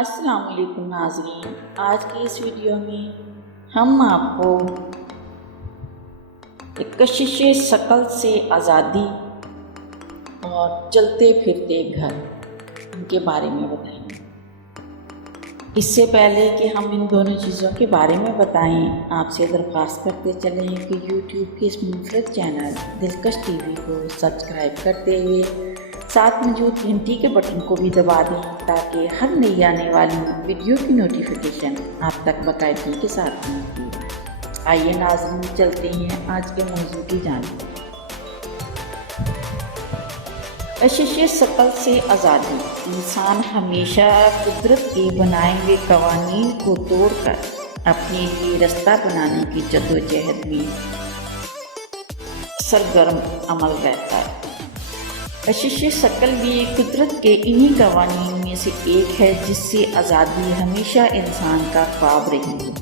السلام علیکم ناظرین، آج کی اس ویڈیو میں ہم آپ کو کشش ثقل سے آزادی اور چلتے پھرتے گھر ان کے بارے میں بتائیں گے۔ اس سے پہلے کہ ہم ان دونوں چیزوں کے بارے میں بتائیں، آپ سے درخواست کرتے چلیں کہ یوٹیوب کے اس منفرد چینل دلکش ٹی وی کو سبسکرائب کرتے ہوئے ساتھ موجود گھنٹی کے بٹن کو بھی دبا دیں تاکہ ہر نئی آنے والی ویڈیو کی نوٹیفیکیشن آپ تک باقاعدگی کے ساتھ پہنچے۔ آئیے ناظرین، چلتے ہیں آج کے موضوع کی جانب۔ کشش ثقل سے آزادی۔ انسان ہمیشہ قدرت کے بنائے ہوئے قوانین کو توڑ کر اپنے لیے رستہ بنانے کی جدوجہد میں سرگرم عمل رہتا ہے۔ کشش ثقل بھی قدرت کے انہی قوانین میں سے ایک ہے جس سے آزادی ہمیشہ انسان کا خواب رہی ہے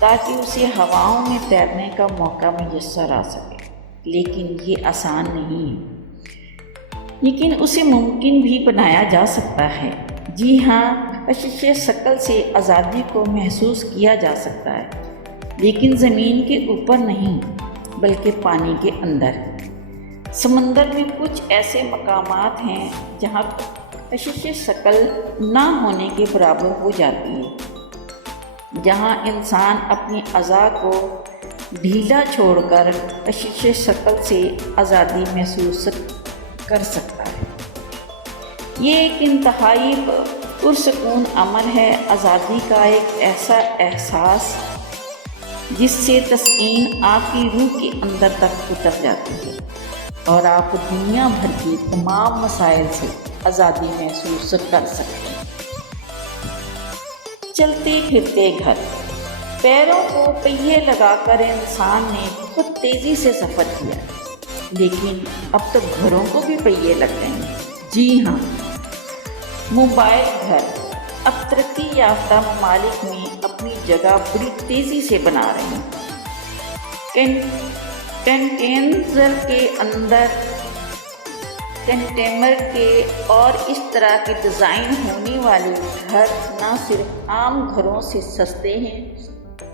تاکہ اسے ہواؤں میں تیرنے کا موقع میسر آ سکے، لیکن یہ آسان نہیں ہے، لیکن اسے ممکن بھی بنایا جا سکتا ہے۔ جی ہاں، کشش ثقل سے آزادی کو محسوس کیا جا سکتا ہے، لیکن زمین کے اوپر نہیں بلکہ پانی کے اندر۔ سمندر میں کچھ ایسے مقامات ہیں جہاں کشش ثقل نہ ہونے کے برابر ہو جاتی ہے، جہاں انسان اپنی اعضاء کو ڈھیلا چھوڑ کر کشش ثقل سے آزادی محسوس کر سکتا ہے۔ یہ ایک انتہائی پرسکون عمل ہے، آزادی کا ایک ایسا احساس جس سے تسکین آپ کی روح کے اندر تک اتر جاتی ہے اور آپ دنیا بھر کی تمام مسائل سے آزادی محسوس کر سکتے ہیں۔ چلتے پھرتے گھر۔ پیروں کو پہیے لگا کر انسان نے بہت تیزی سے سفر کیا، لیکن اب تو گھروں کو بھی پہیے لگ گئے ہیں۔ جی ہاں، موبائل گھر اب ترقی یافتہ ممالک میں اپنی جگہ بڑی تیزی سے بنا رہے ہیں۔ کنٹینر کے اندر کنٹینر کے اور اس طرح کے ڈیزائن ہونے والے گھر نہ صرف عام گھروں سے سستے ہیں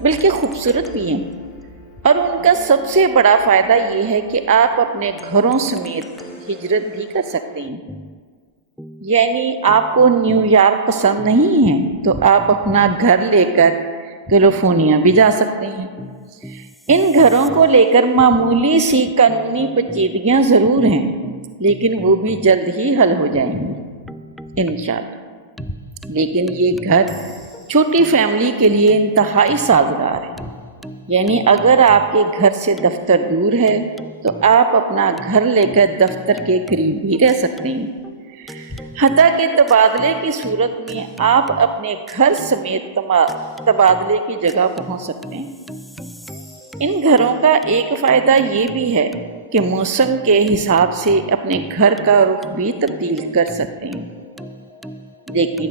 بلکہ خوبصورت بھی ہیں، اور ان کا سب سے بڑا فائدہ یہ ہے کہ آپ اپنے گھروں سمیت ہجرت بھی کر سکتے ہیں۔ یعنی آپ کو نیو یارک پسند نہیں ہے تو آپ اپنا گھر لے کر کیلیفورنیا بھی جا سکتے ہیں۔ ان گھروں کو لے کر معمولی سی قانونی پیچیدگیاں ضرور ہیں، لیکن وہ بھی جلد ہی حل ہو جائیں گی انشاءاللہ۔ لیکن یہ گھر چھوٹی فیملی کے لیے انتہائی سازگار ہے۔ یعنی اگر آپ کے گھر سے دفتر دور ہے تو آپ اپنا گھر لے کر دفتر کے قریب بھی رہ سکتے ہیں، حتیٰ کہ تبادلے کی صورت میں آپ اپنے گھر سمیت تبادلے کی جگہ پہنچ سکتے ہیں۔ ان گھروں کا ایک فائدہ یہ بھی ہے کہ موسم کے حساب سے اپنے گھر کا رخ بھی تبدیل کر سکتے ہیں، لیکن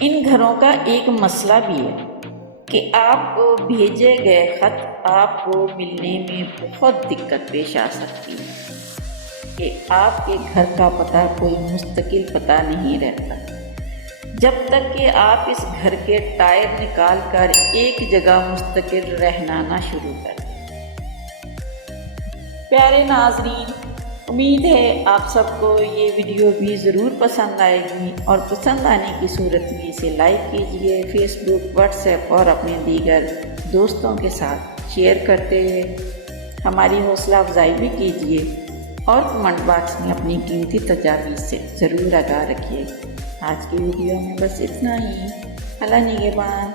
ان گھروں کا ایک مسئلہ بھی ہے کہ آپ کو بھیجے گئے خط آپ کو ملنے میں بہت دقت پیش آ سکتی ہے کہ آپ کے گھر کا پتہ کوئی مستقل پتہ نہیں رہتا جب تک کہ آپ اس گھر کے ٹائر نکال کر ایک جگہ مستقل رہنا نہ شروع کر دیں۔ پیارے ناظرین، امید ہے آپ سب کو یہ ویڈیو بھی ضرور پسند آئے گی، اور پسند آنے کی صورت میں اسے لائک کیجئے، فیس بک، واٹس ایپ اور اپنے دیگر دوستوں کے ساتھ شیئر کرتے ہوئے ہماری حوصلہ افزائی بھی کیجئے، اور کمنٹ باکس میں اپنی قیمتی تجاویز سے ضرور آگاہ رکھیے۔ آج کی ویڈیو میں بس اتنا ہی۔ اللہ نگہبان۔